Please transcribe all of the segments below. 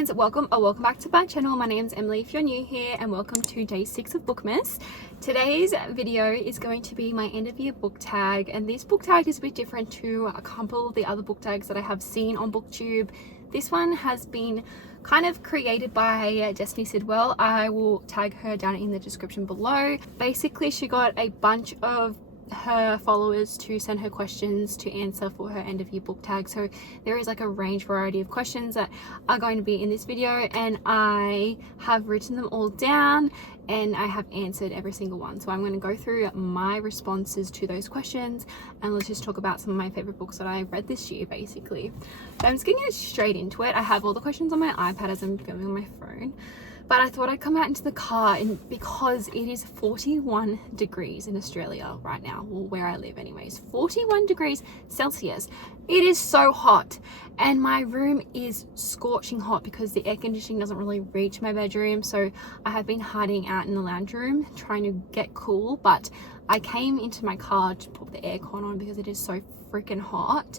friends, welcome back to my channel. My name's Emily if you're new here, and welcome to day 6 of Bookmas. Today's video is going to be my end of year book tag, and this book tag is a bit different to a couple of the other book tags that I have seen on BookTube. This one has been kind of created by Destiny Sidwell. I will tag her down in the description below. Basically, she got a bunch of her followers to send her questions to answer for her end of year book tag. So there is like a variety of questions that are going to be in this video, and I have written them all down and I have answered every single one. So I'm going to go through my responses to those questions, and let's just talk about some of my favorite books that I read this year basically. So I'm just going to get straight into it. I have all the questions on my iPad as I'm filming on my phone, but I thought I'd come out into the car, and because it is 41 degrees in Australia right now, well, where I live anyways, 41 degrees Celsius. It is so hot, and my room is scorching hot because the air conditioning doesn't really reach my bedroom. So I have been hiding out in the lounge room trying to get cool, but I came into my car to put the aircon on because it is so freaking hot.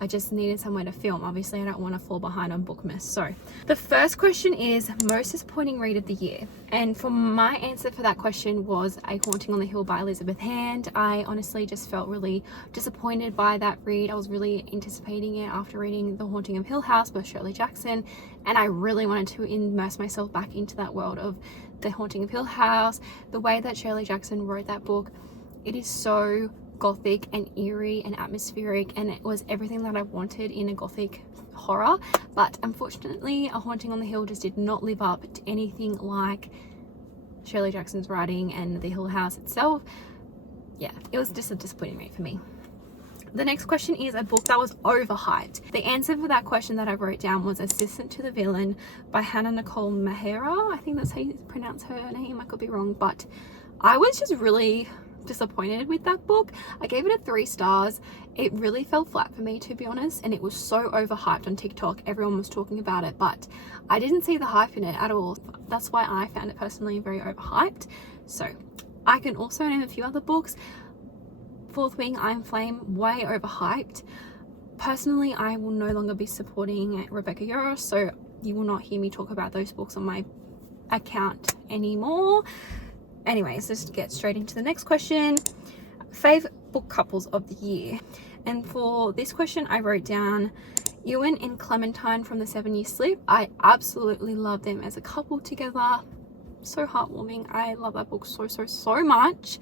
I just needed somewhere to film. Obviously, I don't want to fall behind on Bookmas. So the first question is most disappointing read of the year. And for my answer for that question was A Haunting on the Hill by Elizabeth Hand. I honestly just felt really disappointed by that read. I was really anticipating it after reading The Haunting of Hill House by Shirley Jackson. And I really wanted to immerse myself back into that world of The Haunting of Hill House. The way that Shirley Jackson wrote that book, it is so gothic and eerie and atmospheric, and it was everything that I wanted in a gothic horror. But unfortunately, A Haunting on the Hill just did not live up to anything like Shirley Jackson's writing and the Hill House itself. Yeah, it was just a disappointing read for me. The next question is a book that was overhyped. The answer for that question that I wrote down was Assistant to the Villain by Hannah Nicole Mahera. I think that's how you pronounce her name. I could be wrong, but I was just really disappointed with that book. I gave it a 3 stars. It really fell flat for me, to be honest, and it was so overhyped on TikTok. Everyone was talking about it, but I didn't see the hype in it at all. That's why I found it personally very overhyped. So I can also name a few other books. Fourth Wing, Iron Flame, way overhyped. Personally, I will no longer be supporting Rebecca Yarros, so you will not hear me talk about those books on my account anymore. Anyways, let's get straight into the next question. Fave book couples of the year. And for this question, I wrote down Ewan and Clementine from the 7-Year Slip. I absolutely love them as a couple together. So heartwarming. I love that book so much.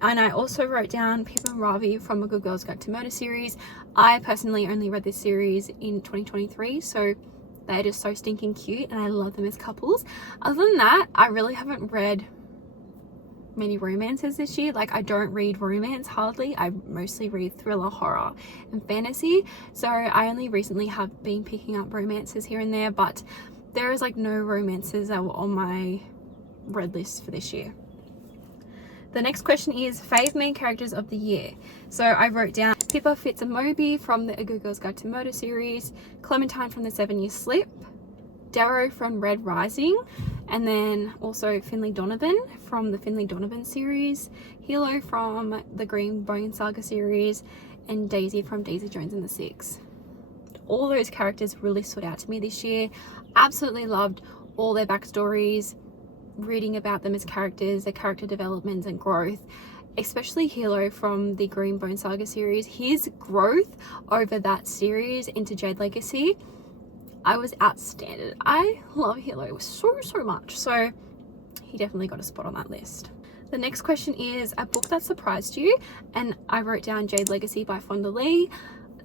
And I also wrote down Pip and Ravi from A Good Girl's Guide to Murder series. I personally only read this series in 2023, so they're just so stinking cute, and I love them as couples. Other than that, I really haven't read many romances this year. Like, I don't read romance hardly. I mostly read thriller, horror and fantasy, so I only recently have been picking up romances here and there, but there is like no romances that were on my read list for this year. The next question is fave main characters of the year. So I wrote down Pippa Fitz-Amobi from the A Good Girl's Guide to Murder series, Clementine from the 7-Year Slip, Darrow from Red Rising, and then also Finley Donovan from the Finley Donovan series, Hilo from the Green Bone Saga series, and Daisy from Daisy Jones and the Six. All those characters really stood out to me this year. Absolutely loved all their backstories, reading about them as characters, their character developments and growth. Especially Hilo from the Green Bone Saga series. His growth over that series into Jade Legacy, I was outstanding. I love Hilo so much, so he definitely got a spot on that list. The next question is a book that surprised you, and I wrote down Jade Legacy by Fonda Lee.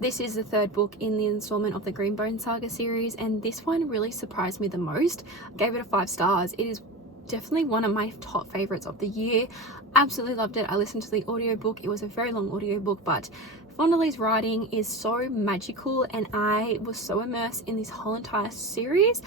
This is the 3rd book in the installment of the Green Bone Saga series, and this one really surprised me the most. I gave it a 5 stars. It is definitely one of my top favorites of the year. Absolutely loved it. I listened to the audiobook. It was a very long audiobook, but Fonda Lee's writing is so magical, and I was so immersed in this whole entire series.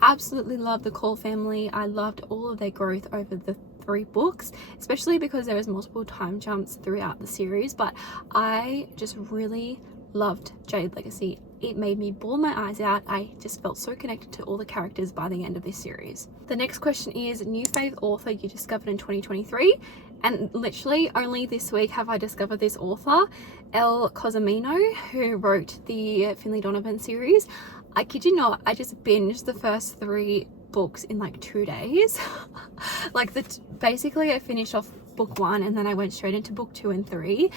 Absolutely loved the Cole family. I loved all of their growth over the 3 books, especially because there was multiple time jumps throughout the series, but I just really loved Jade Legacy. It made me bawl my eyes out. I just felt so connected to all the characters by the end of this series. The next question is new fave author you discovered in 2023, and literally only this week have I discovered this author, Elle Cosimino, who wrote the Finley Donovan series. I kid you not, I just binged the first 3 books in like 2 days. Like basically I finished off book 1 and then I went straight into book 2 and 3.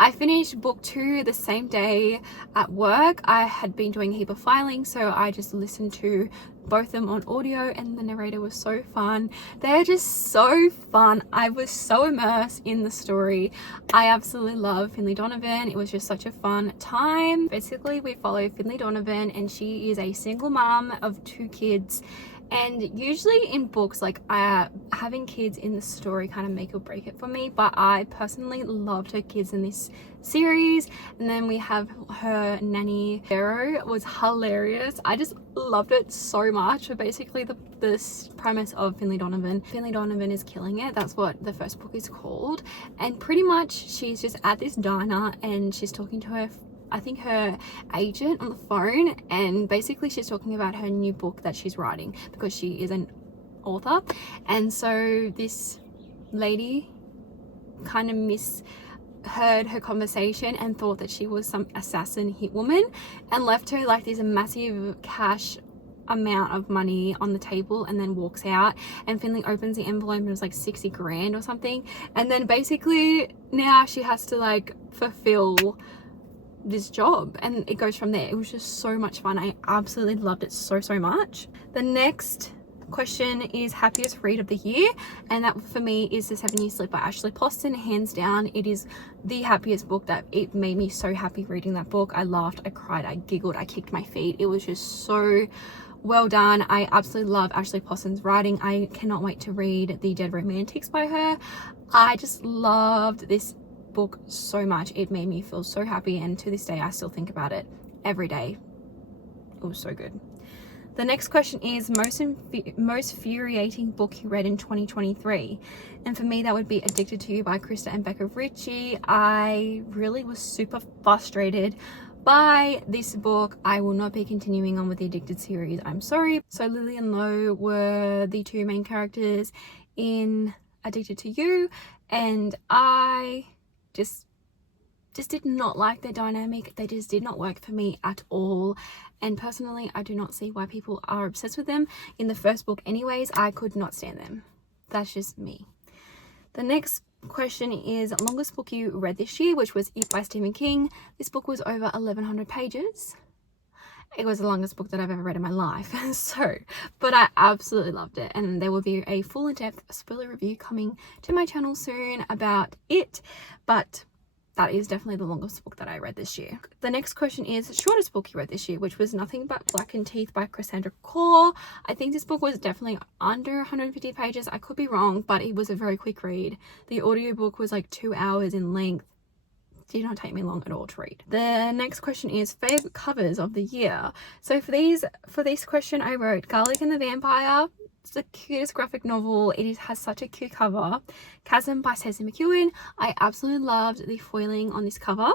I finished book 2 the same day at work. I had been doing a heap of filing, so I just listened to both of them on audio, and the narrator was so fun. They're just so fun. I was so immersed in the story. I absolutely love Finley Donovan. It was just such a fun time. Basically, we follow Finley Donovan, and she is a single mom of 2 kids. And usually in books, like having kids in the story kind of make or break it for me, but I personally loved her kids in this series. And then we have her nanny. Vero was hilarious. I just loved it so much. But basically the premise of Finley Donovan is killing it. That's what the first book is called. And pretty much she's just at this diner and she's talking to her, I think, her agent on the phone, and basically she's talking about her new book that she's writing because she is an author. And so this lady kind of misheard her conversation and thought that she was some assassin hit woman and left her like this massive cash amount of money on the table and then walks out. And Finley opens the envelope and it was like 60 grand or something, and then basically now she has to like fulfill this job, and it goes from there. It was just so much fun. I absolutely loved it so much. The next question is happiest read of the year, and that for me is The 7 Year Slip by Ashley Poston. Hands down, it is the happiest book. That it made me so happy reading that book. I laughed, I cried, I giggled, I kicked my feet. It was just so well done. I absolutely love Ashley Poston's writing. I cannot wait to read The Dead Romantics by her. I just loved this book so much. It made me feel so happy, and to this day I still think about it every day. It was so good. The next question is most infuriating book you read in 2023, and for me that would be Addicted to You by Krista and Becca Ritchie. I really was super frustrated by this book. I will not be continuing on with the Addicted series, I'm sorry. So Lily and Lo were the 2 main characters in Addicted to You, and I just did not like their dynamic. They just did not work for me at all, and personally I do not see why people are obsessed with them. In the first book anyways, I could not stand them. That's just me. The next question is longest book you read this year, which was It by Stephen King. This book was over 1100 pages. It was the longest book that I've ever read in my life. But I absolutely loved it, and there will be a full in-depth spoiler review coming to my channel soon about it, but that is definitely the longest book that I read this year. The next question is shortest book you read this year, which was Nothing But Blackened Teeth by Cassandra Core. I think this book was definitely under 150 pages. I could be wrong, but it was a very quick read. The audiobook was like 2 hours in length. Did not take me long at all to read. The next question is favorite covers of the year. So for this question I wrote Garlic and the Vampire. It's the cutest graphic novel. Has such a cute cover. Chasm by Stacey McEwen. I absolutely loved the foiling on this cover.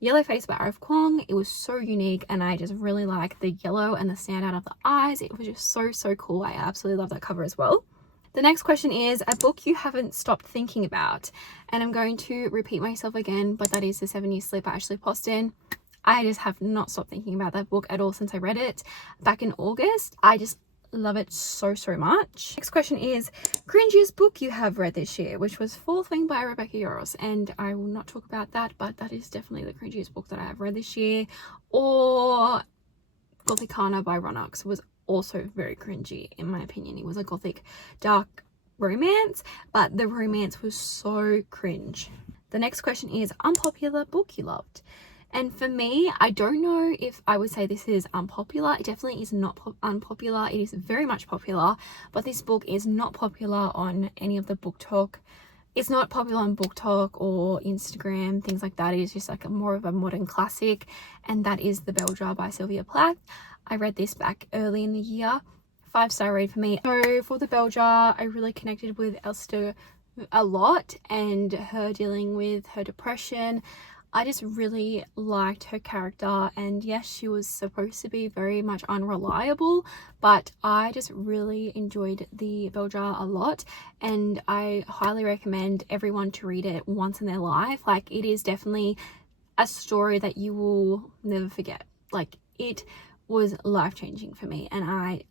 Yellow Face by Arif Kwong. It was so unique, and I just really like the yellow and the standout of the eyes. It was just so cool. I absolutely love that cover as well. The next question is a book you haven't stopped thinking about, and I'm going to repeat myself again, but that is The 7 Year Slip by Ashley Poston. I just have not stopped thinking about that book at all since I read it back in August. I just love it so much. Next question is cringiest book you have read this year, which was Fourth Wing by Rebecca Yarros, and I will not talk about that, but that is definitely the cringiest book that I have read this year. Or Gothicana by Ronox was also very cringy in my opinion. It was a gothic dark romance, but the romance was so cringe. The next question is unpopular book you loved, and for me, I don't know if I would say this is unpopular. It definitely is not unpopular. It is very much popular, but this book is not popular on any of the book talk. It's not popular on book talk or Instagram, things like that. It is just like more of a modern classic, and that is The Bell Jar by Sylvia Plath. I read this back early in the year. 5-star read for me. So for The Bell Jar, I really connected with Elster a lot, and her dealing with her depression. I just really liked her character, and yes, she was supposed to be very much unreliable, but I just really enjoyed The Bell Jar a lot, and I highly recommend everyone to read it once in their life. Like, it is definitely a story that you will never forget. Like, it was life-changing for me, and I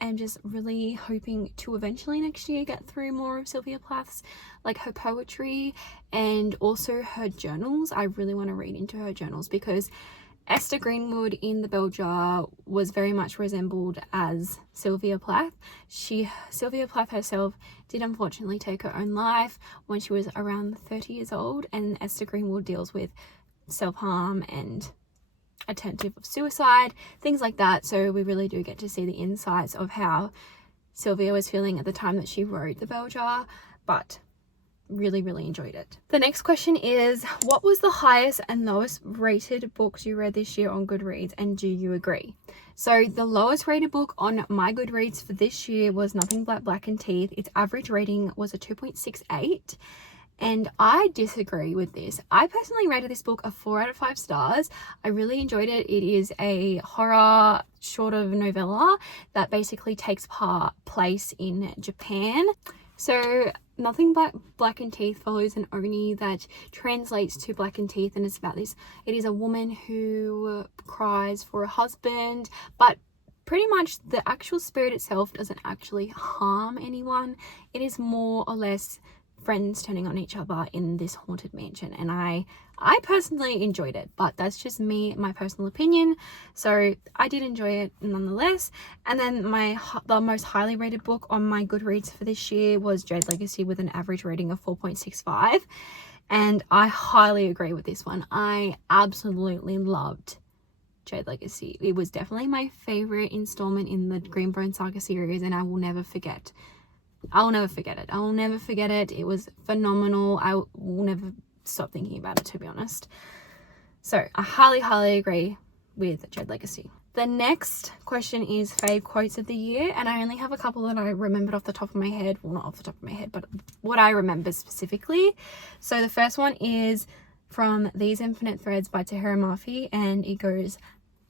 am just really hoping to eventually next year get through more of Sylvia Plath's, like her poetry and also her journals. I really want to read into her journals because Esther Greenwood in The Bell Jar was very much resembled as Sylvia Plath. Sylvia Plath herself did unfortunately take her own life when she was around 30 years old, and Esther Greenwood deals with self-harm and attempted of suicide, things like that. So we really do get to see the insights of how Sylvia was feeling at the time that she wrote The Bell Jar, but really enjoyed it. The next question is, what was the highest and lowest rated books you read this year on Goodreads, and do you agree? So the lowest rated book on my Goodreads for this year was Nothing But Black and Teeth. Its average rating was a 2.68. And I disagree with this. I personally rated this book a 4 out of 5 stars. I really enjoyed it. It is a horror short of novella that basically takes place in Japan. So Nothing But Black and Teeth follows an oni that translates to Black and Teeth, and it's about this. It is a woman who cries for a husband, but pretty much the actual spirit itself doesn't actually harm anyone. It is more or less friends turning on each other in this haunted mansion, and I personally enjoyed it, but that's just me, my personal opinion. So I did enjoy it nonetheless. And then the most highly rated book on my Goodreads for this year was Jade Legacy with an average rating of 4.65, and I highly agree with this one. I absolutely loved Jade Legacy. It was definitely my favorite installment in the Greenbone Saga series, and I will never forget it. I will never forget it. It was phenomenal. I will never stop thinking about it, to be honest. So I highly agree with Jade Legacy. The next question is fave quotes of the year, and I only have a couple that I remembered off the top of my head. Well, not off the top of my head, but what I remember specifically. So the first one is from These Infinite Threads by Tahira Murphy, and it goes,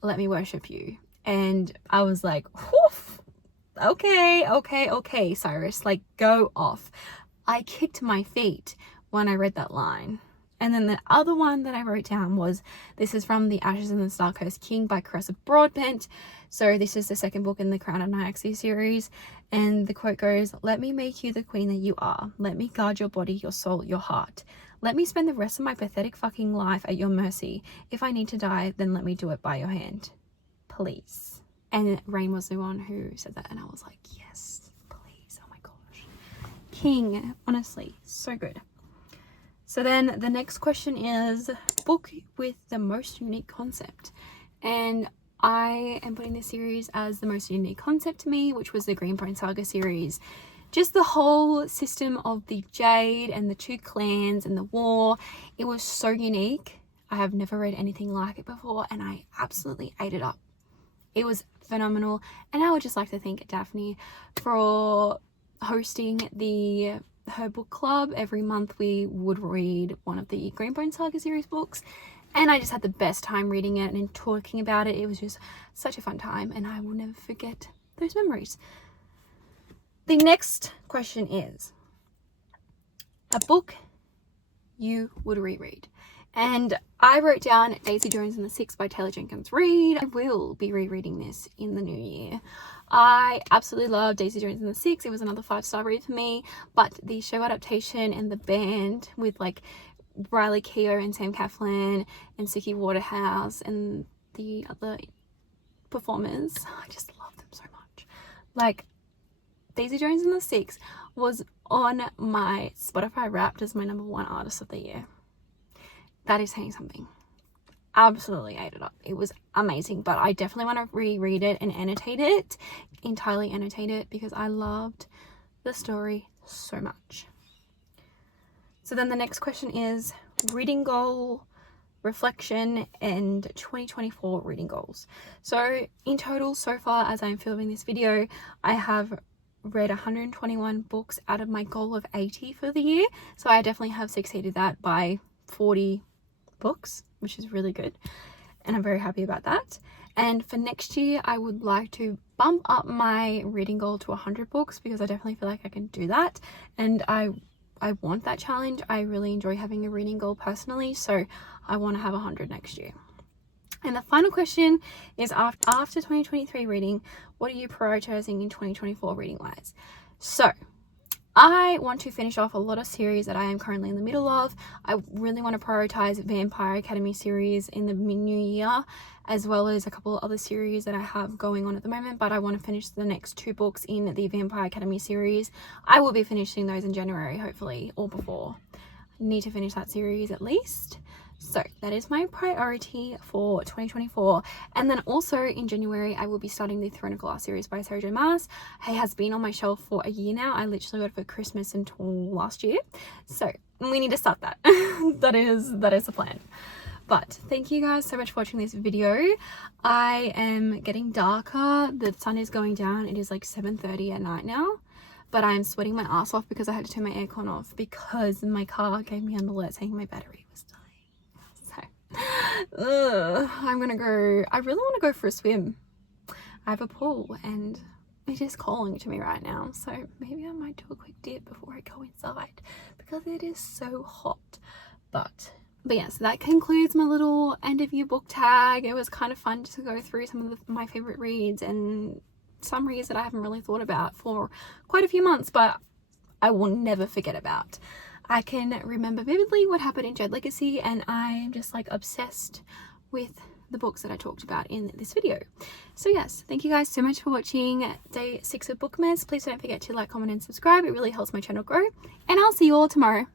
"Let me worship you." And I was like, whoof. Okay, Cyrus, like, go off. I kicked my feet when I read that line. And then the other one that I wrote down was, this is from The Ashes and the Starcursed King by Caressa Broadbent. So this is the second book in the Crown of Nyaxia series, and the quote goes, "Let me make you the queen that you are. Let me guard your body, your soul, your heart. Let me spend the rest of my pathetic fucking life at your mercy. If I need to die, then let me do it by your hand. Please." And Rain was the one who said that, and I was like, yes, please, oh my gosh. King, honestly, so good. So then the next question is book with the most unique concept. And I am putting this series as the most unique concept to me, which was the Greenbone Saga series. Just the whole system of the Jade and the two clans and the war. It was so unique. I have never read anything like it before, and I absolutely ate it up. It was phenomenal, and I would just like to thank Daphne for hosting her book club. Every month we would read one of the Greenbone Saga series books, and I just had the best time reading it and talking about it. It was just such a fun time, and I will never forget those memories. The next question is a book you would reread. And I wrote down Daisy Jones and the Six by Taylor Jenkins Reid. I will be rereading this in the new year. I absolutely love Daisy Jones and the Six. It was another 5-star read for me, but the show adaptation and the band with like Riley Keough and Sam Claflin and Suki Waterhouse and the other performers, I just love them so much. Like, Daisy Jones and the Six was on my Spotify Wrapped as my #1 artist of the year. That is saying something. Absolutely ate it up. It was amazing, but I definitely want to reread it and entirely annotate it, because I loved the story so much. So then the next question is reading goal, reflection, and 2024 reading goals. So in total, so far as I'm filming this video, I have read 121 books out of my goal of 80 for the year. So I definitely have succeeded that by 40 books, which is really good, and I'm very happy about that. And for next year, I would like to bump up my reading goal to 100 books, because I definitely feel like I can do that, and I want that challenge. I really enjoy having a reading goal personally, so I want to have 100 next year. And the final question is, after 2023 reading, what are you prioritizing in 2024 reading wise? So I want to finish off a lot of series that I am currently in the middle of. I really want to prioritize Vampire Academy series in the new year, as well as a couple of other series that I have going on at the moment, but I want to finish the next 2 books in the Vampire Academy series. I will be finishing those in January, hopefully, or before. I need to finish that series at least. So that is my priority for 2024. And then also in January, I will be starting the Throne of Glass series by Sarah J Maas. It has been on my shelf for a year now. I literally got it for Christmas until last year. So we need to start that. that is the plan. But thank you guys so much for watching this video. I am getting darker. The sun is going down. It is like 7:30 at night now. But I'm sweating my ass off because I had to turn my aircon off because my car gave me an alert saying my battery was dying. I really want to go for a swim. I have a pool and it is calling to me right now, so maybe I might do a quick dip before I go inside because it is so hot. But yes, that concludes my little end of year book tag. It was kind of fun to go through some of my favorite reads and some reads that I haven't really thought about for quite a few months, but I will never forget about. I can remember vividly what happened in Jade Legacy, and I'm just like obsessed with the books that I talked about in this video. So yes, thank you guys so much for watching day 6 of Bookmas. Please don't forget to like, comment and subscribe. It really helps my channel grow, and I'll see you all tomorrow.